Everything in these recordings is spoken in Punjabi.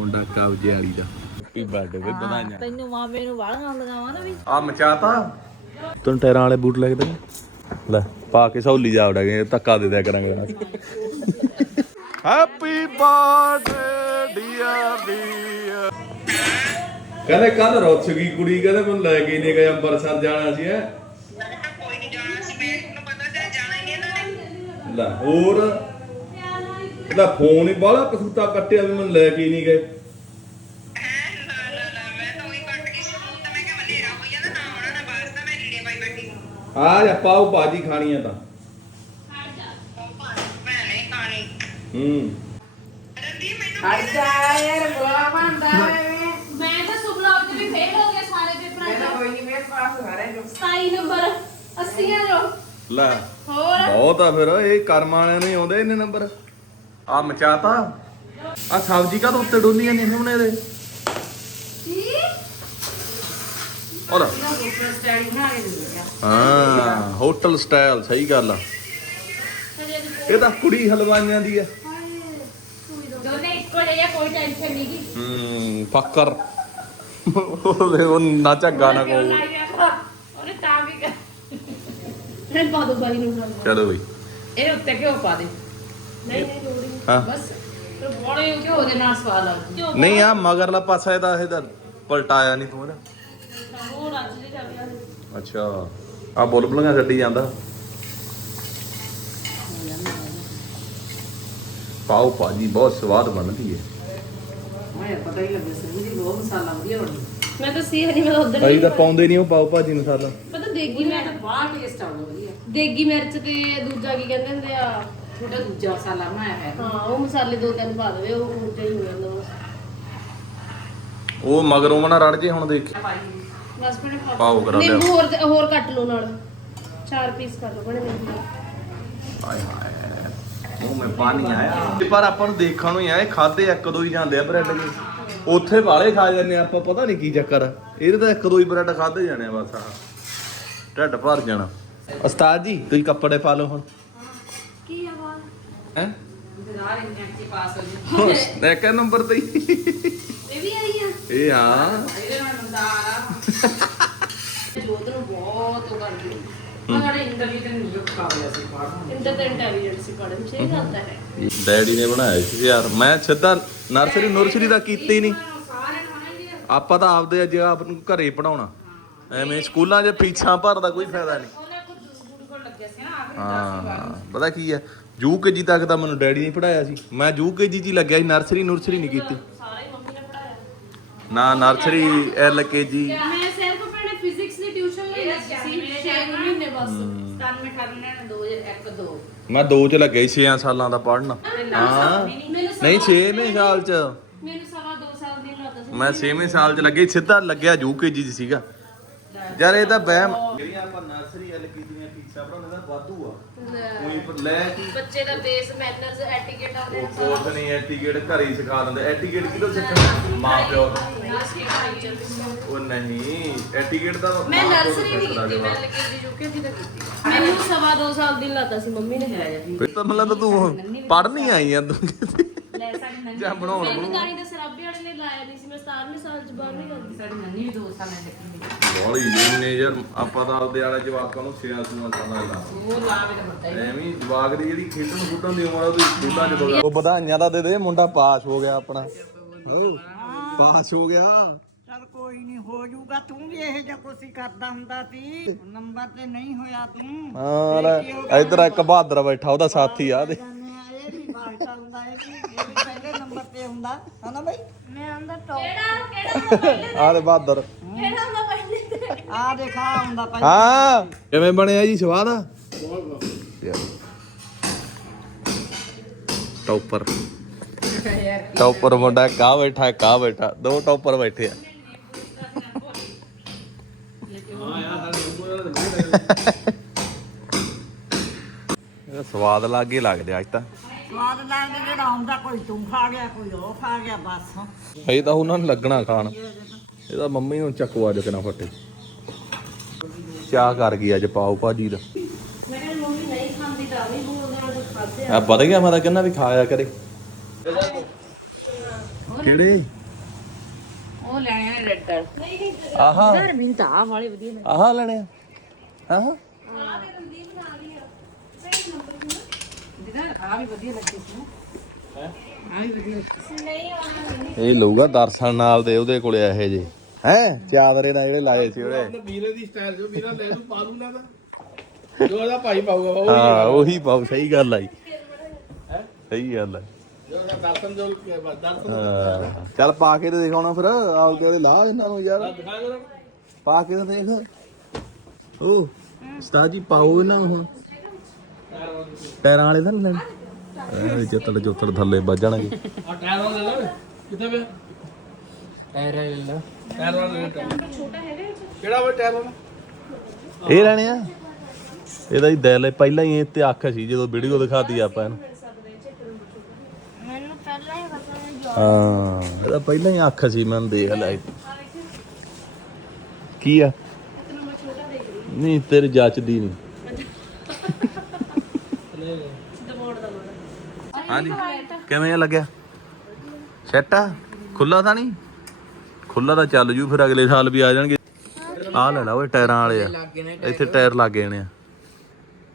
ਮੁੰਡਾ ਕਬਜੇ ਵਾਲੀ ਦਾ। ਹੈਪੀ ਬਰਥਡੇ ਵੇ ਵਧਾਈਆਂ। ਤੈਨੂੰ ਮਾਮੇ ਨੂੰ ਵਾਲਾਂ ਲਗਾਵਾਂ ਨਾ ਵੀ ਆ ਮਚਾਤਾ ਤੈਨੂੰ ਟਾਇਰਾਂ ਵਾਲੇ ਬੂਟ ਲੱਗਦੇ ਨੇ? ਲੈ ਪਾ ਕੇ ਸੌਲੀ ਜਾ ਵੜਾਂਗੇ ਧੱਕਾ ਦੇ ਦਿਆ ਕਰਾਂਗੇ। ਹੈਪੀ ਬਰਥਡੇ ਡੀਅਰ ਡੀਅਰ ਕਹਿੰਦੇ ਕੱਲ ਰੁੱਸ ਗਈ ਕੁੜੀ ਕਹਿੰਦੇ ਮੈਨੂੰ ਲੈ ਕੇ ਨਹੀਂ ਗਏ ਅੰਮ੍ਰਿਤਸਰ ਜਾਣਾ ਸੀ ਹੈ। ਕੋਈ ਨਹੀਂ ਜਾਣਾ ਸੀ ਮੈਂ ਤੁਹਾਨੂੰ ਪਤਾ ਤੇ ਜਾਣਾ ਹੀ ਇਹਨਾਂ ਨੇ। ਲੈ ਹੋਰ ਇਹਦਾ ਫੋਨ ਹੀ ਬਾਹਲਾ ਕਸੂਤਾ ਕੱਟਿਆ ਵੀ ਮੈਨੂੰ ਲੈ ਕੇ ਹੀ ਨਹੀਂ ਗਏ। ਹੈਂ, ਨਾ ਨਾ ਨਾ ਮੈਂ ਤਾਂ ਉਹੀ ਕੱਟ ਗਈ ਸੀ ਫੋਨ ਤਾਂ ਮੈਂ ਕਿਹਾ ਹਨੇਰਾ ਹੋ ਜਾਂਦਾ ਨਾ ਆਉਣਾ ਨਾ ਬਾਹਰ ਤਾਂ ਮੈਂ ਲੀੜੇ ਪਾਈ ਬੈਠੀ ਆ ਜਾ ਪਾਓ ਭਾਜੀ ਖਾਣੀ ਆ ਤਾਂ। ਉਹ ਭਾਵੇਂ ਭੈਣੇ ਖਾਣੀ ਹੂੰ। ਰੰਦੀ ਮੈਨੂੰ ਯਾਰ ਗੁਲਾਮ ਆਂਦਾ ਮੈਂ ਤਾਂ ਸੁਬਲਾਬ ਚ ਵੀ ਫੇਲ ਹੋ ਗਿਆ ਸਾਰੇ ਪੇਪਰਾਂ ਚ। ਕੋਈ ਨਹੀਂ ਮੇਰੇ ਪਾਸ ਹੋ ਰਿਹਾ ਜੋ 27 ਨੰਬਰ 80 ਆ ਜੋ ਲੈ ਹੋਰ? ਬਹੁਤ ਆ ਫਿਰ ਇਹ ਕਰਮ ਵਾਲਿਆਂ ਨੂੰ ਹੀ ਆਉਂਦੇ ਇੰਨੇ ਨੰਬਰ। ਆ ਮਚਾਤਾ। ਆ ਸਬਜ਼ੀ ਕਾ ਉੱਤੇ ਡੋਲੀਆਂ ਨਹੀਂ ਹੁਣ ਇਹਦੇ? ਕੀ? ਔਰ। ਨਾ ਦੂਸਰਾ ਸਟਾਈਲ ਬਣਾ ਕੇ ਦੇ ਦਿਆ ਹਾਂ ਹੋਟਲ ਸਟਾਈਲ ਸਹੀ ਗੱਲ ਆ। ਇਹ ਤਾਂ ਕੁੜੀ ਹਲਵਾਈਆਂ ਦੀ ਆ। ਦੋਨੇ ਇੱਕੋ ਜਿਹੇ ਕੋਈ ਟੈਨਸ਼ਨ ਨਹੀਂ ਗੀ। ਹੂੰ ਫੱਕਰ। ਉਹਦੇ ਉਹ ਨਾ ਝੱਗਾ ਨਾ ਕੋ ਉਹਨੇ ਤਾਂ ਵੀ ਕਰ ਮੈਂ ਪਾ ਦੋ ਬਾਈ ਨੂੰ। ਚਲੋ ਬਈ। ਇਹ ਉੱਤੇ ਕਿਉਂ ਪਾ ਦੇ। ਨਹੀਂ ਨਹੀਂ ਲੋੜੀ ਹਾਂ। ਬਸ ਤੇ ਬੋਲੇ ਘਿਓ ਦੇ ਨਾਲ ਸਵਾਦ ਨਹੀਂ ਆ ਮਗਰਲਾ ਪਾਸਾ ਇਹਦਾ ਇਹਦਾ ਪਲਟਾਇਆ ਨਹੀਂ ਤੂੰ ਇਹਦਾ। ਹੋਰ ਅੱਜ ਦੇ ਚੱਲ ਗਿਆ ਅੱਛਾ ਆ ਬੁਲਬੁਲੀਆਂ ਛੱਡੀ ਜਾਂਦਾ। ਪਾਓ ਭਾਜੀ ਬਹੁਤ ਸਵਾਦ ਬਣਦੀ ਹੈ ਮੈਂ ਪਤਾ ਹੀ ਲੱਗੇ ਸੀ ਜੀ ਬਹੁਤ ਮਸਾਲਾ ਵਧੀਆ ਬਣਦਾ। ਮੈਂ ਤਾਂ ਸੀ ਹਰੀ ਮੈਂ ਤਾਂ ਉਧਰ ਅਸੀਂ ਤਾਂ ਪਾਉਂਦੇ ਨਹੀਂ ਉਹ ਪਾਓ ਭਾਜੀ ਮਸਾਲਾ। ਪਤਾ ਦੇਗੀ ਮੈਂ ਮੈਂ ਤਾਂ ਬਾਹਰ ਟੇਸਟ ਆਉਂਦਾ ਵਧੀਆ। ਦੇਗੀ ਮਿਰਚ ਤੇ ਦੂਜਾ ਕੀ ਕਹਿੰਦੇ ਹੁੰਦੇ ਆ? ਥੋੜਾ ਦੂਜਾ ਮਸਾਲਾ ਬਣਾਇਆ ਹੈ ਹਾਂ ਉਹ ਮਸਾਲੇ ਦੋ ਤਿੰਨ ਪਾ ਦੇਵੇ ਉਹ ਦੂਜਾ ਹੀ ਹੋ ਜਾਂਦਾ ਬਸ। ਉਹ ਮਗਰੋਂ ਮਨਾ ਰੜ ਜੇ ਹੁਣ ਦੇਖ। ਬਸ ਬਣੇ ਪਾ ਪਾਓ ਕਰਾ ਲਿਆ। ਨਿੰਬੂ ਹੋਰ ਹੋਰ ਕੱਟ ਲਓ ਨਾਲ। ਚਾਰ ਪੀਸ ਕਰ ਲਓ ਬਣੇ ਨਿੰਬੂ। ਹਾਏ ਹਾਏ ਮੂੰਹ ਮੇ ਪਾਣੀ ਆਇਆ। ਪਰ ਆਪਾਂ ਨੂੰ ਦੇਖਣ ਨੂੰ ਹੀ ਆਏ ਖਾਦੇ ਇੱਕ ਦੋ ਹੀ ਜਾਂਦੇ ਆ ਬ੍ਰੈਡ ਦੇ ਉੱਥੇ ਵਾਲੇ ਖਾ ਜਾਂਦੇ ਆ ਆਪਾਂ ਪਤਾ ਨਹੀਂ ਕੀ ਚੱਕਰ। ਆ ਇਹਦੇ ਤਾਂ ਇੱਕ ਦੋ ਹੀ ਬ੍ਰੈਡ ਖਾਦੇ ਜਾਣੇ ਆ ਬਸ ਆ ਢਿੱਡ ਭਰ ਜਾਣਾ। ਉਸਤਾਦ ਜੀ ਤੁਸੀਂ ਕੱਪੜੇ ਪਾ ਲਓ ਹੁਣ। ਹੈ? ਇੰਤਜ਼ਾਰ ਇੰਨੇ ਚ ਪਾਸ ਹੋ ਜੀ ਇੱਕ ਨੰਬਰ ਤੇ। ਇਹ ਵੀ ਆਈ ਆ? ਇਹ ਹਾਂ ਇਹਦੇ ਨਾਲ ਮੰਦਾਰ ਆ। ਜੋਤ ਨੂੰ ਬਹੁਤ ਉਹ ਕਰਦੀ ਡੈਡੀ ਨੇ ਬਣਾਇਆ ਸੀ ਯਾਰ। ਮੈਂ ਸਿੱਧਾ ਨਰਸਰੀ ਨਰਸਰੀ ਦਾ ਕੀਤੀ ਹੀ ਨਹੀਂ ਆਪਾਂ ਤਾਂ ਆਪਦੇ ਅੱਜ ਆਪ ਨੂੰ ਘਰੇ ਪੜਾਉਣਾ ਐਵੇਂ ਸਕੂਲਾਂ 'ਚ ਫੀਸਾਂ ਭਰਦਾ ਕੋਈ ਫਾਇਦਾ ਨਹੀਂ। ਉਹਨੇ ਕੁਝ ਗੁਰੂ ਕੋਲ ਲੱਗਿਆ ਸੀ ਨਾ ਆਖਰੀ ਹਾਂ ਪਤਾ ਕੀ ਹੈ ਯੂਕੇਜੀ ਤੱਕ ਤਾਂ ਮੈਨੂੰ ਡੈਡੀ ਨੇ ਪੜਾਇਆ ਸੀ। ਮੈਂ ਯੂਕੇਜੀ 'ਚ ਹੀ ਲੱਗਿਆ ਸੀ ਨਰਸਰੀ ਨਰਸਰੀ ਨਹੀਂ ਕੀਤੀ। ਸਾਰੇ ਹੀ ਮੰਮੀ ਨੇ ਪੜਾਇਆ ਨਾ ਨਰਸਰੀ ਐਲਕੇਜੀ ਮੈਂ ਸਿਰਫ ਆਪਣੇ ਫਿਜ਼ਿਕਸ ਦੀ ਟਿਊਸ਼ਨ ਲਈ ਲੱਗੀ ਸੀ 6 ਮਹੀਨੇ ਬਸ। 97 98 ਨੇ 2 1 2 ਮੈਂ ਦੋ 'ਚ ਲੱਗਿਆ ਸੀ 6 ਸਾਲਾਂ ਦਾ ਪੜ੍ਹਨਾ। ਹਾਂ। ਮੈਨੂੰ ਨਹੀਂ 6ਵੇਂ ਸਾਲ 'ਚ। ਮੈਨੂੰ ਸਵਾ 2 ਸਾਲ ਦੀ ਲੱਗਦਾ ਸੀ। ਮੈਂ 6ਵੇਂ ਸਾਲ 'ਚ ਲੱਗੇ ਸਿੱਧਾ ਲੱਗਿਆ ਯੂਕੇਜੀ 'ਚ ਸੀਗਾ। ਯਾਰ ਇਹ ਤਾਂ ਬਹਿਮ ਜਿਹੜੀਆਂ ਆਪਾਂ ਨਰਸਰੀ ਐਲਕੇਜੀ ਦੀਆਂ ਫੀਸਾਂ ਭਰਾਉਂਦੇ ਤਾਂ ਵਾਧੂ ਆ। ਕੋਈ ਲੈ ਕੀ ਬੱਚੇ ਦਾ ਬੇਸ ਮੈਨਰਸ ਐਟੀਕੇਟ ਆਉਂਦੇ ਉਹ ਕੋਰਸ ਨਹੀਂ ਐਟੀਕੇਟ ਘਰੇ ਹੀ ਸਿਖਾ ਦਿੰਦੇ। ਐਟੀਕੇਟ ਕਿਦੋਂ ਸਿੱਖਣਾ? ਮਾਂ ਪਿਓ ਉਹ ਨਹੀਂ ਐਟੀਕੇਟ ਦਾ ਮੈਂ ਮਾਂ ਪਿਓ ਤੋਂ ਨਰਸਰੀ ਨਹੀਂ ਸਿੱਖਦਾ ਕੀਤੀ ਮੈਂ ਜਵਾਬ। ਲਕੇਜੀ ਯੂਕੇਜੀ ਤਾਂ ਕੀਤੀ। ਮੈਨੂੰ ਸਵਾ 2 ਸਾਲ ਦੀ ਲੱਗਦਾ ਸੀ ਮੰਮੀ ਨੇ ਫਿਰ ਤਾਂ ਮਤਲਬ ਤੂੰ ਪੜ੍ਹਨੀ ਆਈ ਆ ਤੂੰ। ਲੈ ਸਾਡੀ ਨੰਨੀ ਜਾਂ ਬਣਾਉਣ ਮੈਨੂੰ ਬਣੂ ਤਾਂ ਹੀ ਤਾਂ ਸਰਾਬੇ ਵਾਲੇ ਨੇ ਲਾਇਆ ਨਹੀਂ ਸੀ ਮੈਂ 17ਵੇਂ ਸਾਲ ਚ ਬਾਹਰ ਨਹੀਂ ਜਾਂਦੀ ਸਾਡੀ ਨੰਨੀ ਵੀ 2 ਸਾਲਾਂ ਦੀ ਲੱਗੀ ਬੋਲੀ ਜਿੰਨੇ ਯਾਰ ਆਪਾਂ ਤਾਂ ਆਪਦੇ ਵਾਲੇ ਜਵਾਕਾਂ ਨੂੰ ਸਿਆ ਸੁਆ ਸਾਲਾਂ ਲਾ ਉਹ ਲਾਵੇ ਤਾਂ ਬੱਤਾ ਹੀ ਐਵੇਂ ਹੀ ਜਵਾਕ ਦੀ ਜਿਹੜੀ ਖੇਡਣ ਖੁੱਡਣ ਦੀ ਉਮਰ ਆ ਉਹਦੀ ਸਕੂਲਾਂ 'ਚ ਬਗਾ ਉਹ ਵਧਾਈਆਂ ਦਾ ਦੇ ਦੇ ਮੁੰਡਾ ਪਾਸ ਹੋ ਗਿਆ ਆਪਣਾ। ਹੋ ਪਾਸ ਹੋ ਗਿਆ। ਚਲ ਕੋਈ ਨਹੀਂ ਹੋ ਜਾਊਗਾ ਤੂੰ ਵੀ ਇਹ ਜਿਹਾ ਕੁਛ ਹੀ ਕਰਦਾ ਹੁੰਦਾ ਸੀ। ਨੰਬਰ ਤੇ ਨਹੀਂ ਹੋਇਆ ਤੂੰ। ਹਾਂ ਲੈ ਇਧਰ ਇੱਕ ਬਹਾਦਰ ਬੈਠਾ ਉਹਦਾ ਸਾਥੀ ਆ ਦੇ ਬਾਹਰ ਹੁੰਦਾ ਇਹ ਵੀ ਇਹ ਵੀ ਪਹਿਲੇ ਨੰਬਰ ਤੇ ਹੁੰਦਾ। ਹਨਾ ਬਈ? ਮੈਂ ਆਂਦਾ ਟੌਪ ਕਿਹੜਾ ਕਿਹੜਾ ਹੁੰਦਾ ਪਹਿਲੇ ਆ ਦੇ ਬਹਾਦਰ। ਕਿਹੜਾ ਹੁੰਦਾ ਪਹਿਲੇ ਤੇ ਆ ਦੇਖਾ ਆਉਂਦਾ ਪਹਿਲੇ ਹਾਂ। ਕਿਵੇਂ ਬਣਿਆ ਜੀ ਸਵਾਦ? ਆ ਟੌਪਰ। ਟੌਪਰ ਮੁੰਡਾ ਕਾ ਬੈਠਾ ਕਾ ਬੈਠਾ? ਦੋ ਟੌਪਰ ਬੈਠੇ ਆ। ਇਹ ਸਵਾਦ ਲੱਗੇ ਲੱਗਦੇ ਅੱਜ ਤਾਂ। ਸਵਾਦ ਲੱਗਦਾ ਜਿਹੜਾ ਆਉਂਦਾ ਕੋਈ ਤੂੰ ਖਾ ਗਿਆ ਕੋਈ ਉਹ ਖਾ ਗਿਆ ਬਸ। ਇਹ ਤਾਂ ਉਹਨਾਂ ਨੂੰ ਲੱਗਣਾ ਖਾਣ। ਇਹਦਾ ਮੰਮੀ ਨੂੰ ਚੱਕੂ ਅੱਜ ਕਿਨਾ ਫੱਟੇ। ਚਾਹ ਕਰ ਗਈ ਅੱਜ ਪਾਓ ਭਾਜੀ ਦਾ। ਮੈਂ ਕਿਹਾ ਮੰਮੀ ਨਹੀਂ ਖਾਂਦੀ ਤਾਂ ਵੀ ਬੋਲਦੇ ਆ ਤਾਂ ਖਾਦੇ ਆ। ਪਤਾ ਗਿਆ ਮੈਂ ਤਾਂ ਕਹਿੰਦਾ ਵੀ ਖਾਇਆ ਕਰੇ। ਕਿਹੜੇ? ਉਹ ਲੈਣੇ ਨੇ ਰੈੱਡ ਆਹਾ। ਮੈਨੂੰ ਤਾਂ ਆਹ ਵਾਲੇ ਵਧੀਆ ਲੱਗੇ ਆਹਾ ਲੈਣੇ ਆਹਾ ਜਿਹਦਾ ਆ ਵੀ ਵਧੀਆ ਲੱਗੇ ਸੀ ਆ ਵੀ ਵਧੀਆ ਲੱਗੇ ਇਹ ਲਊਗਾ ਦਰਸ਼ਨ ਨਾਲ ਦੇ ਉਹਦੇ ਕੋਲੇ ਇਹੋ ਜੇ ਹੈ? ਚਾਦਰੇ ਨਾਲ ਜਿਹੜੇ ਲਾਏ ਸੀ ਉਹਦੇ। ਵੀਰੇ ਦੀ ਸਟਾਈਲ ਜੋ ਵੀਰਾ ਲੈ ਤੂੰ ਪਾ ਲੂੰਗਾ ਤਾਂ। ਜੋ ਉਹਦਾ ਭਾਈ ਪਾਊਗਾ ਉਹ ਹਾਂ ਉਹੀ ਪਾਉ ਸਹੀ ਗੱਲ ਆਈ ਸਹੀ ਗੱਲ ਆ। ਦਰਸ਼ਨ ਜੋ ਦਰਸ਼ਨ। ਚੱਲ ਪਾ ਕੇ ਤੇ ਦਿਖਾਉਣਾ ਫਿਰ ਆਪ ਕੇ ਲਾ ਇਹਨਾਂ ਨੂੰ ਯਾਰ। ਦਿਖਾ ਜਰਾ ਪਾ ਕੇ ਤਾਂ ਦੇਖ। ਓ ਉਸਤਾਦ ਜੀ ਪਾਓ ਇਹਨਾਂ ਨੂੰ ਟਾਇਰਾਂ ਵਾਲੇ ਤਾਂ ਲੈਣੇ। ਐ ਜੱਤੜ ਜੋਤੜ ਥੱਲੇ ਵੱਜਣਗੇ ਆ ਟਾਇਰ ਵਾਲਾ ਲੈ ਕਿੱਥੇ ਪਿਆ? ਟਾਇਰ ਲੈ ਲੈ ਟਾਇਰ ਵਾਲਾ ਲੈ ਛੋਟਾ ਹੈਗਾ ਕਿਹੜਾ ਵਾ ਟਾਇਰ ਵਾਲਾ? ਇਹ ਲੈਣੇ ਆ। ਇਹਦਾ ਹੀ ਦਿਲ ਹੈ। ਪਹਿਲਾਂ ਹੀ ਇਹ ਤੇ ਅੱਖ ਸੀ ਜਦੋਂ ਵੀਡੀਓ ਦਿਖਾਤੀ ਆਪਾਂ ਇਹਨੂੰ। ਮੈਨੂੰ ਪਹਿਲਾਂ ਹੀ ਪਤਾ ਹਾਂ ਇਹਦਾ ਪਹਿਲਾਂ ਹੀ ਅੱਖ ਸੀ ਮੈਂ ਦੇਖ ਲਿਆ। ਕੀ ਆ? ਨਹੀਂ ਤੇਰੀ ਜੱਚਦੀ ਨਹੀਂ। ਹਾਂਜੀ। ਕਿਵੇਂ ਲੱਗਿਆ? ਸੈੱਟ ਆ? ਖੁੱਲਾ ਤਾਂ ਨਹੀਂ? ਖੁੱਲਾ ਤਾਂ ਚੱਲ ਜੂ ਫਿਰ ਅਗਲੇ ਸਾਲ ਵੀ ਆ ਜਾਣਗੇ। ਆਹ ਲੈ ਲਾ ਓਏ ਟਾਇਰਾਂ ਵਾਲੇ ਆ। ਇੱਥੇ ਟਾਇਰ ਲੱਗ ਗਏ ਨੇ ਆ। ਆ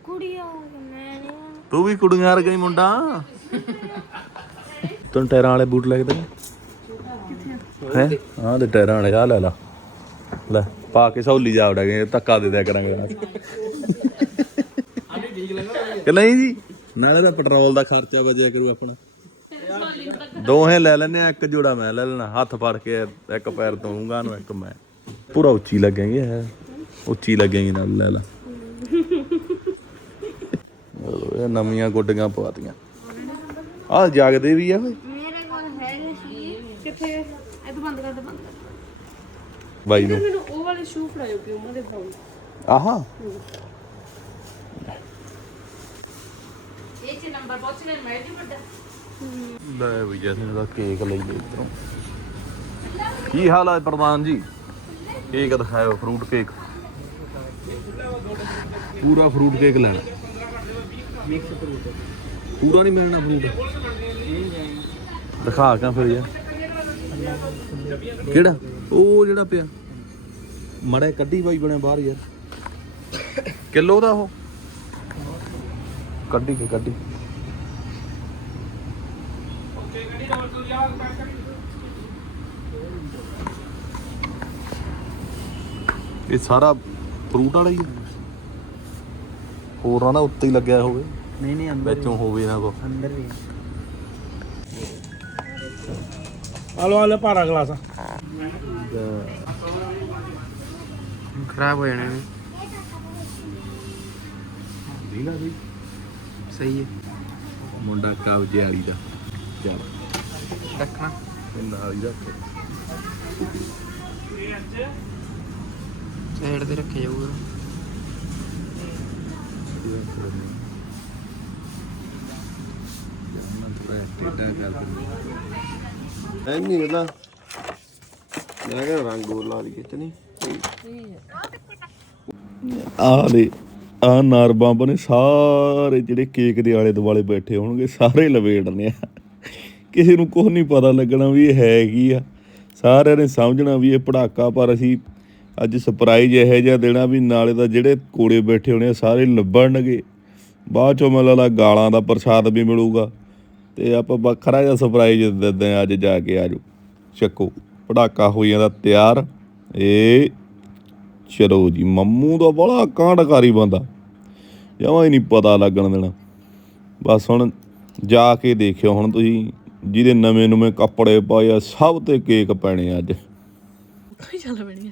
ਮੈਂ ਨੀ ਆ। ਤੂੰ ਵੀ ਕੁੜੀਆਂ ਵਰਗਾ ਹੀ ਮੁੰਡਾ। ਤੈਨੂੰ ਟਾਇਰਾਂ ਵਾਲੇ ਬੂਟ ਲੱਗਦੇ ਹੈ? ਹਾਂ ਤੇ ਟਾਇਰਾਂ ਵਾਲੇ ਆ ਲੈ ਲਾ। ਲੈ ਪਾ ਕੇ ਸੌਲੀ ਜਾ ਵੜਾਂਗੇ ਧੱਕਾ ਦੇ ਦਿਆ ਕਰਾਂਗੇ। ਕਿ ਨਹੀਂ ਜੀ? ਨਾਲੇ ਦਾ ਪੈਟਰੋਲ ਦਾ ਖਰਚਾ ਬਚਿਆ ਕਰੂ ਆਪਣਾ। ਦੋਹੇ ਲੈ ਲੈਨੇ ਆ ਇੱਕ ਜੋੜਾ ਮੈਂ ਲੈ ਲੈਣਾ। ਹੱਥ ਫੜ ਕੇ ਇੱਕ ਪੈਰ ਦਊਂਗਾ ਨੂੰ ਇੱਕ ਮੈਂ। ਪੂਰਾ ਉੱਚੀ ਲੱਗेंगे ਹੈ ਉੱਚੀ ਲੱਗेंगे ਨਾਲ ਲੈ ਲਾ। ਇਹ ਨਵੀਆਂ ਗੁੱਡੀਆਂ ਪਵਾਤੀਆਂ। ਆਹ ਜਾਗਦੇ ਵੀ ਆ ਓਏ ਮੇਰੇ ਕੋਲ ਹੈਗੇ ਸੀ। ਕਿੱਥੇ? ਇਹ ਤੋਂ ਬੰਦ ਕਰ ਦੇ ਬੰਦ ਕਰ ਬਾਈ ਨੂੰ। ਮੈਨੂੰ ਉਹ ਵਾਲੇ ਸ਼ੂ ਫੜਾਇਓ ਕਿ ਉਹਨਾਂ ਦੇ ਆਹਾ। ਇਹ ਨੰਬਰ ਬਹੁਤ ਨੇ ਮੈਂ ਦੀ ਵੱਡਾ। ਲੈ ਵੀ ਜੈਸੇ ਦਾ ਕੇਕ ਲਈਏ ਇਧਰੋਂ। ਕੀ ਹਾਲ ਹੈ ਪ੍ਰਧਾਨ ਜੀ? ਕੇਕ ਦਿਖਾਓ ਫਰੂਟ ਕੇਕ ਪੂਰਾ ਫਰੂਟ ਕੇਕ ਲੈਣਾ। ਮਿਕਸ ਫਰੂਟ ਪੂਰਾ ਨਹੀਂ ਮਿਲਣਾ ਫਰੂਟ ਦਿਖਾ ਕੇ ਫਿਰ ਯਾਰ। ਕਿਹੜਾ? ਉਹ ਜਿਹੜਾ ਪਿਆ। ਮੜੇ ਕੱਢੀ ਬਾਈ ਬਣੇ ਬਾਹਰ ਯਾਰ। ਕਿਲੋ ਦਾ ਉਹ? ਕੱਢੀ ਕੇ ਕੱਢੀ। ਇਹ ਸਾਰਾ ਫਰੂਟ ਵਾਲਾ ਹੀ ਹੈ। ਹੋਰਾਂ ਦਾ ਉੱਤੇ ਹੀ ਲੱਗਿਆ ਹੋਵੇ। ਨਹੀਂ ਨਹੀਂ ਵਿੱਚੋਂ ਹੋਵੇ ਨਾ ਕੋ ਅੰਦਰ ਵੀ। ਆ ਲੋ ਆ ਲੈ ਭਾਰਾ ਗਲਾਸ। ਖਰਾਬ ਹੋ ਜਾਣੇ ਨੇ। ਨੀਲਾ ਬਈ ਸਹੀ ਹੈ। ਮੁੰਡਾ ਕਬਜੇ ਵਾਲੀ ਦਾ। ਚੱਲ। ਰੱਖਣਾ। ਇਹ ਨਾਲ ਹੀ ਰੱਖ। ਸਾਈਡ ਤੇ ਰੱਖਿਆ ਜਾਊਗਾ। ਐਨੀ ਇਹਦਾ ਮੈਂ ਕਿਹਾ ਰੰਗ ਹੋਰ ਲਾ ਲਈਏ ਤੇ ਨਹੀਂ। ਆਹ ਦੇ ਆ ਨਾਰ ਬੰਬ ਨੇ ਸਾਰੇ ਜਿਹੜੇ ਕੇਕ ਦੇ ਆਲੇ ਦੁਆਲੇ ਬੈਠੇ ਹੋਣਗੇ ਸਾਰੇ ਲਵੇੜਨੇ ਆ। ਕਿਸੇ ਨੂੰ ਕੁਝ ਨਹੀਂ ਪਤਾ ਲੱਗਣਾ ਵੀ ਇਹ ਹੈ ਕੀ ਆ। ਸਾਰਿਆਂ ਨੇ ਸਮਝਣਾ ਵੀ ਇਹ ਪੜਾਕਾ ਪਰ ਅਸੀਂ ਅੱਜ ਸਰਪ੍ਰਾਈਜ਼ ਇਹੋ ਜਿਹਾ ਦੇਣਾ ਵੀ ਨਾਲੇ ਦਾ ਜਿਹੜੇ ਕੋਲੇ ਬੈਠੇ ਹੋਣੇ ਆ, ਸਾਰੇ ਲੱਭਣਗੇ। ਬਾਅਦ ਚੋਂ ਮੈਨੂੰ ਲਾ ਗਾਲਾਂ ਦਾ ਪ੍ਰਸ਼ਾਦ ਵੀ ਮਿਲੂਗਾ। ਤੇ ਆਪਾਂ ਵੱਖਰਾ ਜਿਹਾ ਸਰਪ੍ਰਾਈਜ਼ ਦਿੰਦੇ ਆ ਅੱਜ ਜਾ ਕੇ ਆਜੋ ਚੱਕੋ, ਪੜਾਕਾ ਹੋ ਜਾਂਦਾ ਤਿਆਰ। ਏ ਚਲੋ ਜੀ, ਮੰਮੂ ਦਾ ਬੜਾ ਕਾਂਡਕਾਰੀ ਬੰਦਾ। ਜਮਾਂ ਹੀ ਨਹੀਂ ਪਤਾ ਲੱਗਣ ਦੇਣਾ। ਬਸ ਹੁਣ ਜਾ ਕੇ ਦੇਖਿਓ, ਹੁਣ ਤੁਸੀਂ ਜਿਹਦੇ ਨਵੇਂ ਨਵੇਂ ਕੱਪੜੇ ਪਾਏ ਆ, ਸਭ ਤੇ ਕੇਕ ਪੈਣੇ ਆ ਅੱਜ। ਕੋਈ ਚੱਲ ਬਣੀ ਹੈ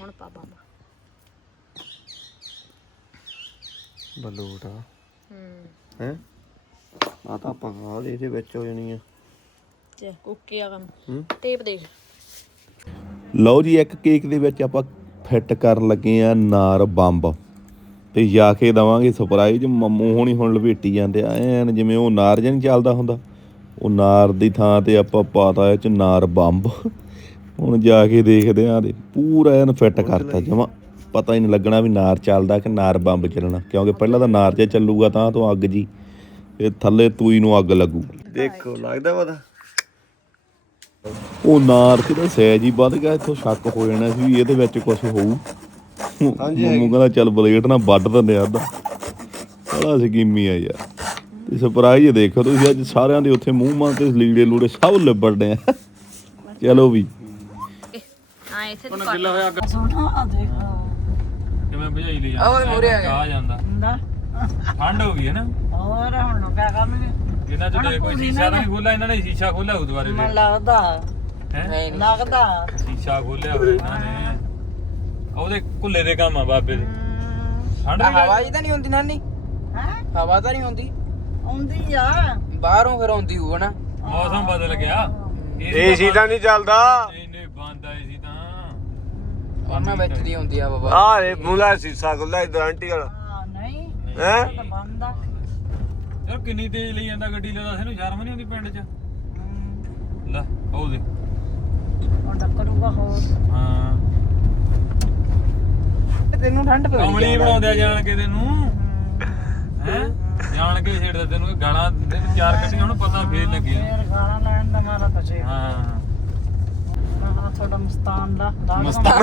ਹੁਣ ਪਾਪਾ ਬਲੂਟ ਆ। ਹੈ। ਆ ਤਾਂ ਆਪਾਂ ਲਈ ਇਹਦੇ ਵਿੱਚ ਹੋ ਜਾਣੀ ਆ। ਤੇ ਕੁੱਕੇ ਆ ਕੰਮ। ਟੇਪ ਦੇਖ। ਲਓ ਜੀ ਇੱਕ ਕੇਕ ਦੇ ਵਿੱਚ ਆਪਾਂ ਫਿੱਟ ਕਰਨ ਲੱਗੇ ਆ ਨਾਰ ਬੰਬ। ਤੇ ਜਾ ਕੇ ਦਵਾਂਗੇ ਸਰਪ੍ਰਾਈਜ਼ ਮੰਮੂ ਹੋਣੀ ਹੁਣ ਲਪੇਟੀ ਜਾਂਦੇ ਆ। ਐਨ ਜਿਵੇਂ ਉਹ ਨਾਰ ਜਿਹਾ ਨੀ ਚੱਲਦਾ ਹੁੰਦਾ। ਉਹ ਨਾਰ ਦੀ ਥਾਂ ਤੇ ਆਪਾਂ ਪਾਤਾ ਇਹ ਚ ਨਾਰ ਬੰਬ। ਹੁਣ ਜਾ ਕੇ ਦੇਖਦੇ ਆਂ ਦੇ ਪੂਰਾ ਐਨ ਫਿੱਟ ਕਰਤਾ ਜਮਾ। ਪਤਾ ਹੀ ਨਹੀਂ ਲੱਗਣਾ ਵੀ ਨਾਰ ਚੱਲਦਾ ਕਿ ਨਾਰ ਬੰਬ ਚੱਲਣਾ ਕਿਉਂਕਿ ਪਹਿਲਾਂ ਤਾਂ ਨਾਰ ਜਿਹਾ ਚੱਲੂਗਾ ਤਾਂ ਤੋਂ ਅੱਗ ਜੀ ਇਹ ਥੱਲੇ ਤੂਈ ਨੂੰ ਅੱਗ ਲੱਗੂ। ਦੇਖੋ ਲੱਗਦਾ ਪਤਾ? ਉਹ ਨਾਰਕ ਦਾ ਸਹਿਜ ਹੀ ਵੱਧ ਗਿਆ ਇੱਥੋਂ ਸ਼ੱਕ ਹੋ ਜਾਣਾ ਸੀ ਵੀ ਇਹਦੇ ਵਿੱਚ ਕੁਝ ਹੋਊ। ਹਾਂਜੀ, ਮੰਮੂ ਕਹਿੰਦਾ ਚੱਲ ਬਲੇਡ ਨਾਲ ਵੱਢ ਦਿੰਦੇ ਆ ਅੱਧਾ। ਬੜਾ ਸਕੀਮੀ ਆ ਯਾਰ। ਤੇ ਸਰਪ੍ਰਾਈਜ਼ ਦੇਖੋ ਤੁਸੀਂ ਅੱਜ ਸਾਰਿਆਂ ਦੇ ਉੱਥੇ ਮੂੰਹ ਮਾਂ ਤੇ ਲੀੜੇ ਲੂੜੇ ਸਭ ਲਿਬੜਨੇ ਆ। ਚਲੋ ਵੀ। ਹਾਂ ਇੱਥੇ ਤੂੰ ਗਿੱਲਾ ਹੋਇਆ ਅੱਗ। ਸੋਹਣਾ ਦੇਖ। ਕਿਵੇਂ ਭਜਾਈ ਲਈ ਜਾਂਦਾ ਓਏ ਮੂਰੇ ਆ ਜਾਂਦਾ। ਨਾ। ਠੰਡ ਹੋ ਗਈ ਹੈ ਨਾ? ਹੋਰ ਹੁਣ ਕਿਆ ਕਰਨਗੇ ਇਹਨਾਂ ਚ ਦੇਖ ਕੋਈ ਸ਼ੀਸ਼ਾ ਤਾਂ ਨਹੀਂ ਖੋਲਾ ਇਹਨਾਂ ਨੇ ਸ਼ੀਸ਼ਾ ਖੋਲਿਆ ਉਹ ਦੁਬਾਰੇ ਮੈਨੂੰ ਲੱਗਦਾ। ਹੈ? ਲੱਗਦਾ। ਸ਼ੀਸ਼ਾ ਖੋਲਿਆ ਹੋਇਆ ਇਹਨਾਂ ਨੇ। ਉਹਦੇ ਕੁੱਲੇ ਦੇ ਕੰਮ ਆ ਬਾਬੇ ਦੇ। ਠੰਡ ਵੀ ਹਵਾ ਹੀ ਤਾਂ ਨਹੀਂ ਹੁੰਦੀ ਨਾਨੀ? ਹੈ? ਹਵਾ ਤਾਂ ਨਹੀਂ ਹੁੰਦੀ। ਆਉਂਦੀ ਆ। ਬਾਹਰੋਂ ਫਿਰ ਆਉਂਦੀ ਹੋਊ ਨਾ ਮੌਸਮ ਬਦਲ ਗਿਆ। ਏਸੀ ਤਾਂ ਨਹੀਂ ਚੱਲਦਾ ਨਹੀਂ ਨਹੀਂ ਬੰਦ ਆਏ ਸੀ ਤਾਂ ਉਹਨਾਂ ਵਿੱਚ ਦੀ ਹੁੰਦੀ ਆ ਬਾਬਾ। ਆ ਇਹ ਮੂਲਾ ਸੀਸਾ ਖੁੱਲਾ ਇਧਰ ਆਂਟੀ ਵਾਲਾ। ਹਾਂ ਨਹੀਂ ਹੈ? ਤਾਂ ਬੰਦ ਆ। ਯਾਰ ਕਿੰਨੀ ਤੇਜ਼ ਲਈ ਜਾਂਦਾ ਗੱਡੀ ਲੈ ਦੱਸ ਇਹਨੂੰ ਸ਼ਰਮ ਨਹੀਂ ਆਉਂਦੀ ਪਿੰਡ 'ਚ? ਲੈ ਉਹ ਦੇ। ਹੁਣ ਟੱਕਰੂਗਾ ਹੋਰ। ਹਾਂ। ਤੈਨੂੰ ਠੰਡ ਪੈ ਕਮਲੀ ਬਣਾਉਂਦੇ ਆ ਜਾਣ ਕੇ ਤੈਨੂੰ। ਹੈ। ਜਾਣ ਕੇ ਛੇੜਦਾ ਤੈਨੂੰ ਇਹ ਗਾਲਾਂ ਦੇ ਚਾਰ ਕੱਢੀਆਂ ਹੁਣ ਪਤਾ ਫੇਰ ਲੱਗਿਆ। ਫੇਰ ਗਾਣਾ ਲੈਣ ਦਾ ਮਾਰਾ ਬਚੇ ਹਾਂ। ਮੈਂ ਕਿਹਾ ਤੁਹਾਡਾ ਮਸਤਾਨ। ਦਾ ਦਾੜ ਮਸਤਾਨ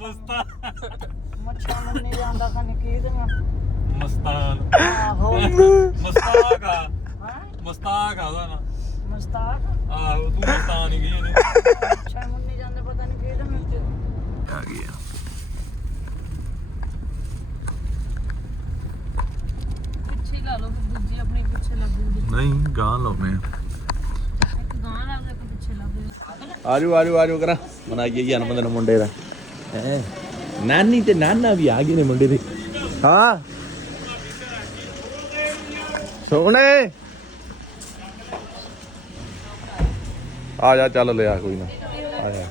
ਮਸਤਾਨ। ਮੱਛਾ ਮੰਨੀ ਜਾਂਦਾ ਖਾਨੀ ਕੀ ਦੇਵਾਂ? ਮਸਤਾਨ। ਆਹੋ। ਮਸਤਾਕ ਆ। ਹਾਂ? ਮਸਤਾਕ ਆ ਉਹਦਾ ਨਾ। ਮਸਤਾਕ? ਆਹੋ ਤੂੰ ਮਸਤਾਨ ਹੀ ਗਈ ਮੱਛਾ ਮੰਨੀ ਜਾਂਦੇ ਪਤਾ ਨਹੀਂ ਕੀ ਦੇਵਾਂ। ਆ ਗਿਆ ਪਿੱਛੇ ਲਾ ਲਓ ਦੂਜੀ ਆਪਣੀ ਪਿੱਛੇ ਲੱਗੂਗੀ। ਨਹੀਂ ਗਾਂ ਲਾਉਨੇ ਇੱਕ ਗਾਂ ਲਾ ਲਓ ਇੱਕ ਪਿੱਛੇ ਲੱਗੂਗੀ ਆਜੋ ਆਜੋ ਆਜੋ ਕਰਾ। ਮਨਾਈਏ ਜਨਮ ਦਿਨ ਮੁੰਡੇ ਦਾ। ਹੈ ਨਾਨੀ ਤੇ ਨਾਨਾ ਵੀ ਆ ਗਏ ਨੇ ਮੁੰਡੇ ਦੇ। ਹਾਂ। ਸੋਹਣੇ। ਆ ਜਾ ਚੱਲ ਲਿਆ ਕੋਈ ਨਾ। ਆ ਜਾ।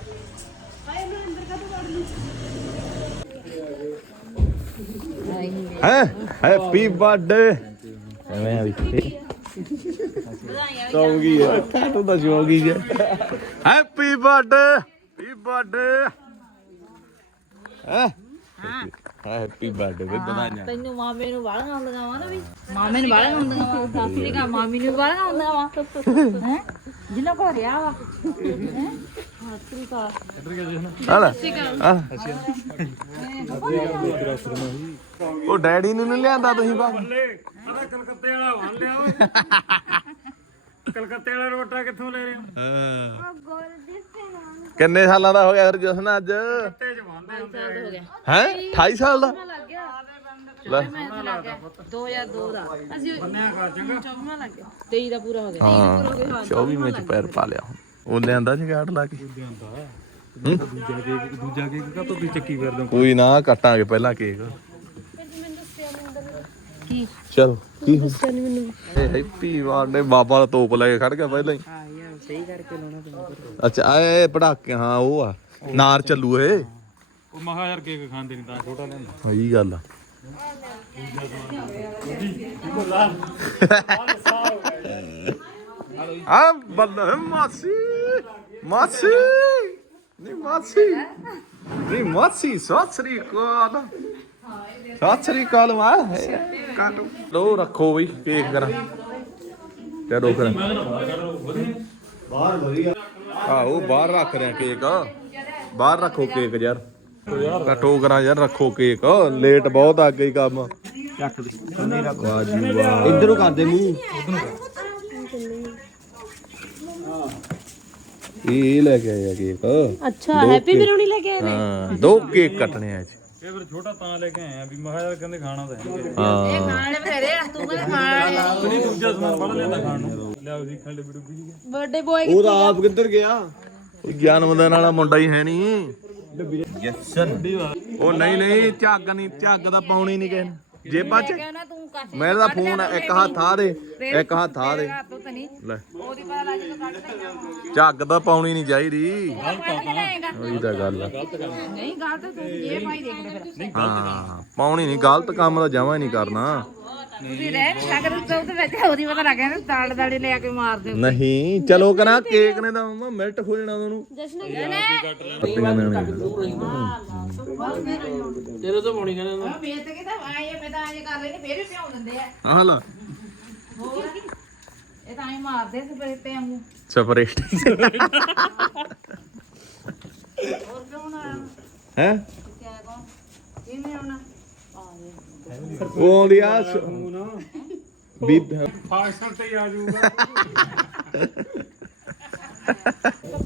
ਹੈ? ਹੈਪੀ ਬਰਥਡੇ ਐਵੇਂ ਆ ਵੀ। ਸੌਂਗੀ ਹੈ ਤੂੰ ਤਾਂ ਸੌਂਗੀ ਹੈ ਹੈਪੀ ਬਰਥਡੇ ਹੈਪੀ ਬਰਥਡੇ ਹੈ? ਹੈਪੀ ਬਰਥਡੇ ਵੀ ਬਣਾਇਆ ਤੈਨੂੰ ਮਾਮੇ ਨੂੰ ਵਾਲੀਆਂ ਹੁੰਦੀਆਂ ਵਾ ਨਾ ਵੀ। ਮਾਮੇ ਨੂੰ ਵਾਲੀਆਂ ਹੁੰਦੀਆਂ ਵਾ। ਸੱਸ ਨੇ ਕਹਾ ਮਾਮੀ ਨੂੰ ਵਾਲੀਆਂ ਹੁੰਦੀਆਂ ਵਾ। ਹੈ? ਜਿੰਨਾ ਕੋ ਰਿਆ ਵਾ। ਹੈ? ਹੱਥੀ ਕਾ ਹਾਂ ਹਾਂ ਉਹ ਡੈਡੀ ਨੂੰ ਨੀ ਲਿਆਂਦਾ ਤੁਸੀਂ ਬਾ ਕਲਕੱਤੇ ਵਾਲਾ ਬਣ ਲਿਆ ਓਏ ਕਲਕੱਤੇ ਵਾਲਾ ਰੋਟਾ ਕਿੱਥੋਂ ਲੈ ਰਹੇ ਹੋ? ਕਿੰਨੇ ਸਾਲਾਂ ਦਾ ਹੋ ਗਿਆ ਫਿਰ ਜਸਨ ਅੱਜ? ਤੇ ਜਵਾਨਦੇ ਹੁੰਦੇ ਆ ਹੋ ਗਿਆ। ਹੈ? 28 ਸਾਲ ਦਾ? ਲੱਗ ਗਿਆ। ਲੈ। ਮੈਂ ਤਾਂ ਲੱਗ ਗਿਆ 2002 ਦਾ ਅਸੀਂ ਬੰਨਿਆ ਕਰ ਚੰਗਾ। ਚੌਵਾਂ ਲੱਗ ਗਿਆ। 23 ਦਾ ਪੂਰਾ ਹੋ ਗਿਆ। ਹਾਂ 24 ਵਿੱਚ ਪੈਰ ਪਾ ਲਿਆ ਉਹ ਲਿਆਂਦਾ ਸੀ ਗਾੜ ਲਾ ਕੇ। ਦੂਜਾ ਕੇਕ ਦੂਜਾ ਕੇਕ ਕਾ ਤੁਸੀਂ ਚੱਕੀ ਫਿਰਦੇ ਕੋਈ ਨਾ ਕੱਟਾਂਗੇ ਪਹਿਲਾਂ ਕੇਕ। ਕੀ? ਚਲ ਕੀ ਹੈਪੀ ਬਰਥਡੇ ਬਾਬਾ ਦਾ ਤੋਪ ਲੈ ਕੇ ਖੜ ਗਿਆ ਪਹਿਲਾਂ ਹੀ। ਹਾਂ ਯਾਰ ਸਹੀ ਕਰਕੇ ਲਾਉਣਾ ਤੈਨੂੰ ਅੱਛਾ ਇਹ ਪੜਾਕੇ ਹਾਂ ਉਹ ਆ। ਨਾਰ ਚੱਲੂ ਇਹ। ਉਹ ਮਹਾ ਯਾਰ ਕੇਕ ਖਾਂਦੇ ਨਹੀਂ ਤਾਂ ਛੋਟਾ ਲੈਂਦਾ ਸਹੀ ਗੱਲ ਆ। ਆ ਬੱਲੇ ਮਾਸੀ। ਮਾਸੀ। ਨੀ ਮਾਸੀ। ਨੀ ਮਾਸੀ ਸਤਿ ਸ੍ਰੀ ਅਕਾਲ। ਸਤਿ ਸ੍ਰੀ ਅਕਾਲ ਵਾ ਕਾਟੋ ਲੋ ਰੱਖੋ ਬਈ ਕੇਕ ਕਰਾਂ ਚਲੋ ਫਿਰ। ਬਾਹਰ ਵਧੀਆ ਆਹੋ ਬਾਹਰ ਰੱਖ ਰਿਆ ਕੇਕ। ਬਾਹਰ ਰੱਖੋ ਕੇਕ ਯਾਰ। ਕੱਟੋ ਕਰਾਂ ਯਾਰ ਰੱਖੋ ਕੇਕ। ਲੇਟ ਬਹੁਤ ਆ ਗਈ ਕੰਮ। ਚੱਕ ਦੇ ਵਾਹ ਜੀ ਵਾਹ ਇਧਰੋਂ ਕਰਦੇ ਮੂੰਹ। ਇਹ ਇਹ ਲੈ ਕੇ ਆਇਆ ਕੇਕ। ਅੱਛਾ ਹੈਪੀ ਬਰੂਣੀ ਲੈ ਕੇ ਆਏ ਹਾਂ ਦੋ ਕੇਕ ਕੱਟਣੇ ਆ ਅੱਜ। ਇਹ ਫਿਰ ਛੋਟਾ ਤਾਂ ਲੈ ਕੇ ਆਏ ਆ ਵੀ ਮਹਾ ਯਾਰ ਕਹਿੰਦੇ ਖਾਣਾ ਤਾਂ ਹੈ ਹਾਂ। ਖਾਣੇ ਬਥੇਰੇ ਆ ਤੂੰ ਕਹਿੰਦਾ ਖਾਣਾ ਨਹੀਂ। ਦੂਜਾ ਸਮਾਨ ਬੜਾ ਲਿਆਂਦਾ ਖਾਣ ਨੂੰ। ਲਿਆਓ ਜੀ ਖੰਡ ਬਿੜੂ ਜੀ। ਬਰਥਡੇ ਬੋਏ ਉਹ ਤਾਂ ਆਪ ਕਿੱਧਰ ਗਿਆ? ਉਹ ਜਨਮ ਦਿਨ ਵਾਲਾ ਮੁੰਡਾ ਹੀ ਹੈ ਨਹੀਂ। ਉਹ ਨਹੀਂ ਨਹੀਂ ਝੱਗ ਨਹੀਂ ਝੱਗ ਦਾ ਪਾਉਣੀ ਨਹੀਂ ਕਿਸੇ ਨੇ। ਜੇਬਾਂ 'ਚ ਨਾ ਤੂੰ ਕੱਟ ਮੇਰੇ ਦਾ ਫੋਨ ਇੱਕ ਹੱਥ ਆ ਦੇ ਇੱਕ ਹੱਥ ਆ ਦੇ। ਤੂੰ ਤਾਂ ਨਹੀਂ। ਲੈ। ਉਹਦੀ ਪਤਾ ਲੱਗ ਜਦੋਂ ਕੱਢ ਝੱਗ ਤਾਂ ਪਾਉਣੀ ਨਹੀਂ ਚਾਹੀਦੀ। ਉਹੀ ਤਾਂ ਗੱਲ ਆ। ਨਹੀਂ ਗੱਲ ਤਾਂ ਤੂੰ ਇਹ ਪਾਈ ਦੇਖ ਲੈ ਫਿਰ। ਹਾਂ ਪਾਉਣੀ ਨਹੀਂ ਗਲਤ ਕੰਮ ਤਾਂ ਜਮਾ ਹੀ ਨਹੀਂ ਕਰਨਾ। ਤੁਸੀਂ ਰਹਿ ਨਹੀਂ ਸਕਦੇ ਤੇ ਉਹਦੇ ਵਿੱਚ ਉਹਦੀ ਪਤਾ ਲੱਗ ਗਿਆ ਦਾੜ ਦਾੜੀ ਲੈ ਕੇ ਮਾਰ ਦਿਓ। ਨਹੀਂ ਚਲੋ ਕਰਾਂ ਕੇਕ ਨੇ ਤਾਂ ਮਮਾ ਮਿਲਟ ਹੋ ਜਾਣਾ ਉਹਨੂੰ। ਤੇਰੇ ਤੋਂ ਪਾਉਣੀ ਕਹਿੰਦੇ ਨਾ ਵੇਚ ਕੇ ਤਾਂ ਆਏ ਮੈਂ ਤਾਂ ਆਏ ਕਰ ਲੈਣੀ ਫੇਰ ਵੀ ਪਿਉਂ ਦਿੰਦੇ ਆ। ਆਹ ਲਾ। ਹੋਰ? ਇਹ ਤਾਂ ਐ ਮਾਰਦੇ ਸਪਰੇ ਤੇ ਵਾਂਗੂ। ਸਪਰੇਟ ਹੈ? ਕਿਵੇਂ ਆਉਣਾ? ਉਹ ਆਉਂਦੀ ਆ ਵੀ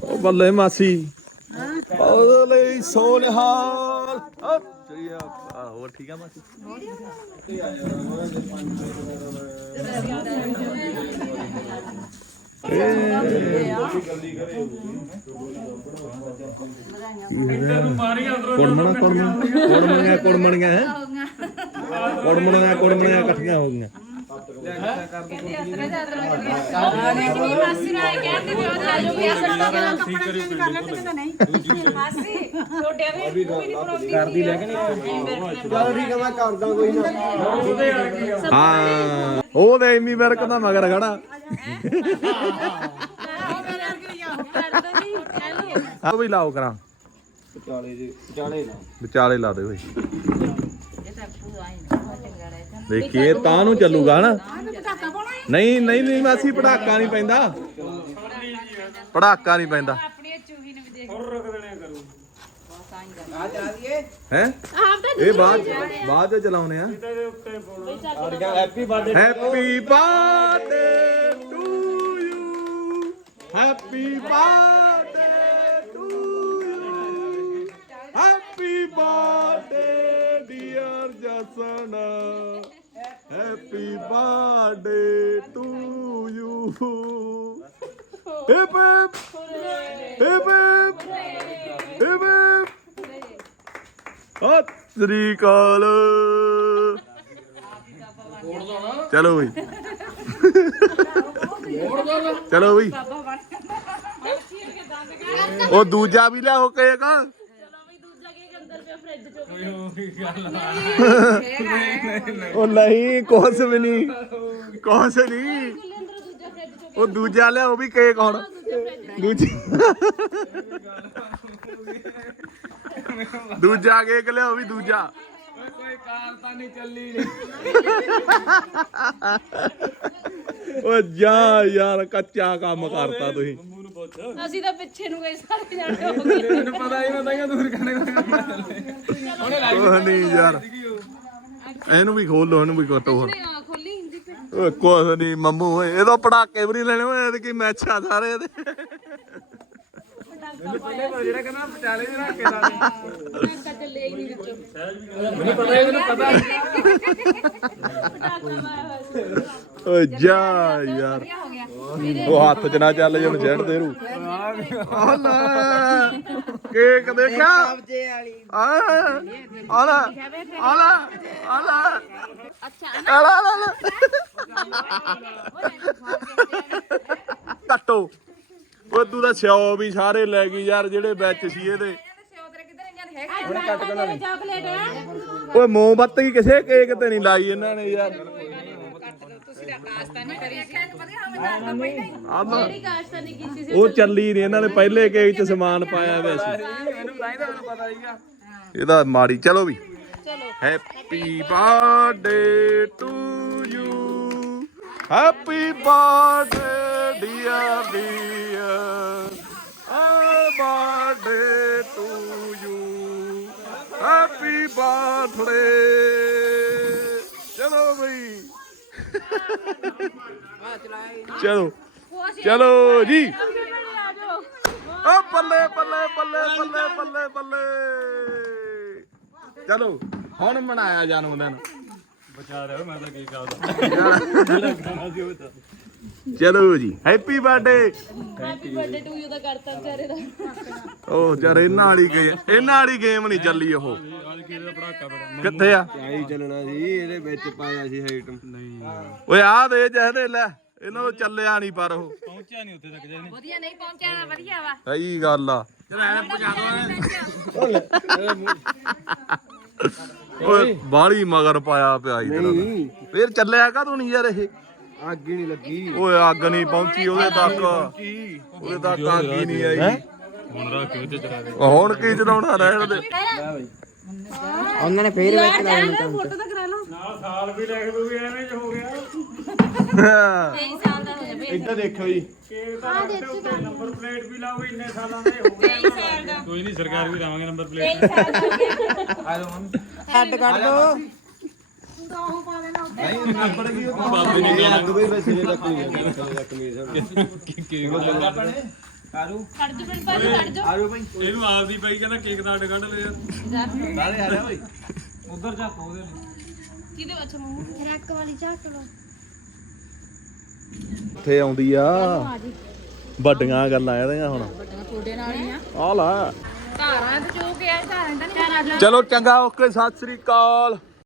ਉਹ ਬੱਲੇ ਮਾਸੀ ਉਹਦੇ ਲਈ ਸੋਨਹਾਲ ਆ ਚੜੀਆ ਆ ਹੋਰ ਠੀਕ ਆ ਮਾਸੀ ਕੁੜਮਣਾ ਕੁੜਮਣੀਆਂ ਕੁੜਮਣੀਆਂ ਹੈ ਕੁੜਮਣੀਆਂ ਕੁੜਮਣੀਆਂ ਇਕੱਠੀਆਂ ਹੋ ਗਈਆਂ। ਚਾਲੂ ਠੀਕ ਮੈਂ ਕਰਦਾ ਕੋਈ ਨਾ। ਹਾਂ ਉਹ ਤੇ ਇੰਨੀ ਵਰਕ ਦਾ ਮਗਰ ਖੜਾ। ਆ ਵੀ ਲਾਓ ਕਰਾਂ। ਵਿਚਾਲੇ ਜੀ ਵਿਚਾਲੇ ਨਾ ਵਿਚਾਲੇ ਲਾ ਦੇ ਓਏ ਦੇਖੀਏ ਤਾਂ ਨੂੰ ਚੱਲੂਗਾ ਨਾ। ਨਹੀਂ ਨਹੀਂ ਨਹੀਂ, ਮਾਸੀ, ਪੜਾਕਾ ਨਹੀਂ ਪੈਂਦਾ। ਪੜਾਕਾ ਨਹੀਂ ਪੈਂਦਾ। ਹੈ? ਇਹ ਬਾਅਦ ਬਾਅਦ ਚ ਚਲਾਉਨੇ ਆ। Happy birthday happy birthday to you happy birthday to you happy birthday Jashan happy birthday to you hip hip hip hip hip hip ਸਤਿ ਸ੍ਰੀ ਅਕਾਲ। ਚਲੋ ਬਈ। ਚਲੋ ਬਈ। ਉਹ ਦੂਜਾ ਵੀ ਲਿਆਓ ਕੇਕ ਉਹ ਨਹੀਂ ਕੁਛ ਵੀ ਨਹੀਂ। ਕੁਛ ਨਹੀਂ। ਉਹ ਦੂਜਾ ਲਿਆਓ ਵੀ ਕੇਕ ਹੁਣ। ਦੂਜਾ ਦੂਜਾ। ਕੇਕ ਲਿਆਓ ਵੀ ਦੂਜਾ। ਕੋਈ ਕਾਰ ਤਾਂ ਨਹੀਂ ਚੱਲੀ। ਓ ਜਾ ਯਾਰ ਕੱਚਾ ਕੰਮ ਕਰਤਾ ਤੁਸੀਂ। ਅਸੀਂ ਤਾਂ ਪਿੱਛੇ ਨੂੰ ਗਏ ਸਾਰੇ ਜਾਣੇ ਹੋ ਗਏ। ਤੈਨੂੰ ਪਤਾ ਹੀ ਮੈਂ ਤਾਂ ਦੂਰ ਕਰਨੇ ਉਹਨੇ ਲਾਈ ਉਹ ਨਹੀਂ ਯਾਰ। ਇਹਨੂੰ ਵੀ ਖੋਲ ਲੋ ਇਹਨੂੰ ਵੀ ਕੱਟੋ ਹੋਰ। ਆ ਖੋਲੀ ਹਿੰਦੀ ਤੇ ਓਏ ਕੁਛ ਨਹੀਂ ਮੰਮੂ ਓਏ ਇਹਦਾ ਪੜਾਕੇ ਵੀ ਨਹੀਂ ਲੈਣੇ ਓਏ ਇਹਦੇ ਕੀ ਮੈਚਾ ਸਾਰੇ ਇਹਦੇ। ਜਿਹੜਾ ਕਹਿੰਦਾ ਵਿਚਾਲੇ ਦੇ ਰੱਖ ਕੇ ਲਾ ਦੇ ਪਟਾਕਾ ਚੱਲੇ ਹੀ ਨਹੀਂ ਵਿੱਚੋਂ। ਮੈਨੂੰ ਪਤਾ ਹੈ ਤੈਨੂੰ ਪਤਾ। ਪਟਾਕਾ ਮਾਰਿਆ ਹੋਇਆ ਸੀ। ਓਏ ਜਾ ਯਾਰ। ਉਹ ਹੱਥ 'ਚ ਨਾ ਚੱਲ ਜਣ ਚੜ ਦੇ ਰੂ। ਆ ਲੈ। ਕੇਕ ਦੇਖਿਆ? ਵਾਲੀ ਆ ਆ ਲੈ। ਆ ਲੈ। ਆ ਲੈ। ਅੱਛਾ ਆ ਲੈ ਆ ਲੈ। ਕੱਟੋ। ਉਹ ਤੂੰ ਤਾਂ ਸਿਓ ਵੀ ਸਾਰੇ ਲੈ ਗਈ ਯਾਰ ਜਿਹੜੇ ਵਿੱਚ ਸੀ ਇਹਦੇ। ਓਏ ਮੋਮਬੱਤੀ ਕਿਸੇ ਕੇਕ ਤੇ ਨਹੀਂ ਲਾਈ ਇਹਨਾਂ ਨੇ ਯਾਰ। ਉਹ ਚੱਲੀ ਨਹੀਂ ਇਹਨਾਂ ਨੇ ਪਹਿਲੇ ਕੇਕ 'ਚ ਸਮਾਨ ਪਾਇਆ ਹੋਇਆ ਸੀ। ਮੈਨੂੰ ਤਾਂ ਹੀ ਤਾਂ ਮੈਨੂੰ ਪਤਾ ਹੀਗਾ ਇਹਦਾ ਮਾੜੀ ਚਲੋ ਵੀ। ਚਲੋ। Happy birthday to you happy birthday dear dear ਆ birthday to you happy birthday ਚਲੋ ਬਈ ਚਲੋ। ਚਲੋ ਜੀ। ਓ ਬੱਲੇ ਬੱਲੇ ਬੱਲੇ ਬੱਲੇ ਬੱਲੇ ਬੱਲੇ। ਚਲੋ ਹੁਣ ਮਨਾਇਆ ਜਨਮ ਦਿਨ। ਬਚਾ ਰਿਹਾ ਮੈਂ ਤਾਂ ਕੀ ਕਰਦਾ ਚਲੋ ਜੀ happy birthday happy birthday to you ਦਾ ਕਰਤਾ ਵਿਚਾਰੇ ਦਾ। ਉਹ ਯਾਰ ਇਹਨਾਂ ਵਾਲੀ ਗੇਮ ਇਹਨਾਂ ਵਾਲੀ ਗੇਮ ਨਹੀਂ ਚੱਲੀ ਉਹ। ਕਿੱਥੇ ਆ? ਆਈ ਚੱਲਣਾ ਸੀ ਇਹਦੇ ਵਿੱਚ ਪਾਇਆ ਸੀ ਆਈਟਮ ਨਹੀਂ ਓਏ ਆ ਦੇ ਜਿਹਦੇ ਲੈ। ਇਹਨਾਂ ਤੋਂ ਚੱਲਿਆ ਨਹੀਂ ਪਰ ਉਹ। ਵਧੀਆ ਨਹੀਂ ਪਹੁੰਚਿਆ ਵਧੀਆ ਵਾ। ਸਹੀ ਗੱਲ ਆ। ਓਏ ਬਾਲੀ ਮਗਰ ਪਾਇਆ ਪਿਆ ਇਧਰ ਫੇਰ ਚੱਲਿਆ ਕਾ ਤੂੰ ਨਹੀਂ ਯਾਰ ਇਹ? ਅੱਗ ਹੀ ਨਹੀਂ ਲੱਗੀ। ਓਏ ਅੱਗ ਨਹੀਂ ਪਹੁੰਚੀ ਉਹਦੇ ਤੱਕ ਉਹਦੇ ਤੱਕ ਅੱਗ ਹੀ ਨਹੀਂ ਆਈ। ਹੁਣ ਰੱਖ ਕੇ ਚੜਾ ਦੇ? ਹੁਣ ਕੀ ਚੜਾਉਣਾ ਰਹਿਣ ਦੇ? ਉਹਨਾਂ ਨੇ ਫੇਰ ਵਿੱਚ ਲਾਇਆ ਨੂੰ ਕੰਮ ਫੋਟੋ ਤਾਂ। ਕਰਾ ਲਓ। ਤੇਈ ਸਾਲ ਦਾ ਹੋ ਜਾਵੇ ਇੱਧਰ ਦੇਖੋ ਜੀ। ਆ ਦੇਖੀ ਤਾਂ। ਕੋਈ ਨਹੀਂ ਸਰਕਾਰ ਵੀ ਲਾਵਾਂਗੇ ਨੰਬਰ ਪਲੇਟ ਹੱਡ ਕੱਢ ਦੋ। ਅੱਗ ਵੀ ਵੈਸੇ ਨਹੀਂ ਲੱਗੀ ਕੱਢ ਜੋ ਮੇਰੇ ਭਾਜੀ ਕੱਢ ਜੋ ਇਹਨੂੰ ਆਪਦੀ ਪਈ ਕਹਿੰਦਾ ਕੇਕ ਦਾ ਅੱਡ ਕੱਢ ਲਿਆ ਕਿਹਦੇ ਅੱਛਾ ਮੂੰਹ ਰੈਕ ਵਾਲੀ ਝਾਕ ਲਓ ਇੱਥੇ ਆਉਂਦੀ ਆ। ਵੱਡੀਆਂ ਗੱਲਾਂ ਇਹਦੀਆਂ ਹੁਣ। ਤੁਹਾਡੇ ਨਾਲ ਹੀ ਆ ਆ ਲਾ। ਧਾਰਾਂ ਤੇ ਜੋ ਕਿ ਆ ਧਾਰਾਂ ਤਾਂ ਨਹੀਂ ਚਲੋ ਚੰਗਾ ਓਕੇ ਸਤਿ ਸ੍ਰੀ ਅਕਾਲ।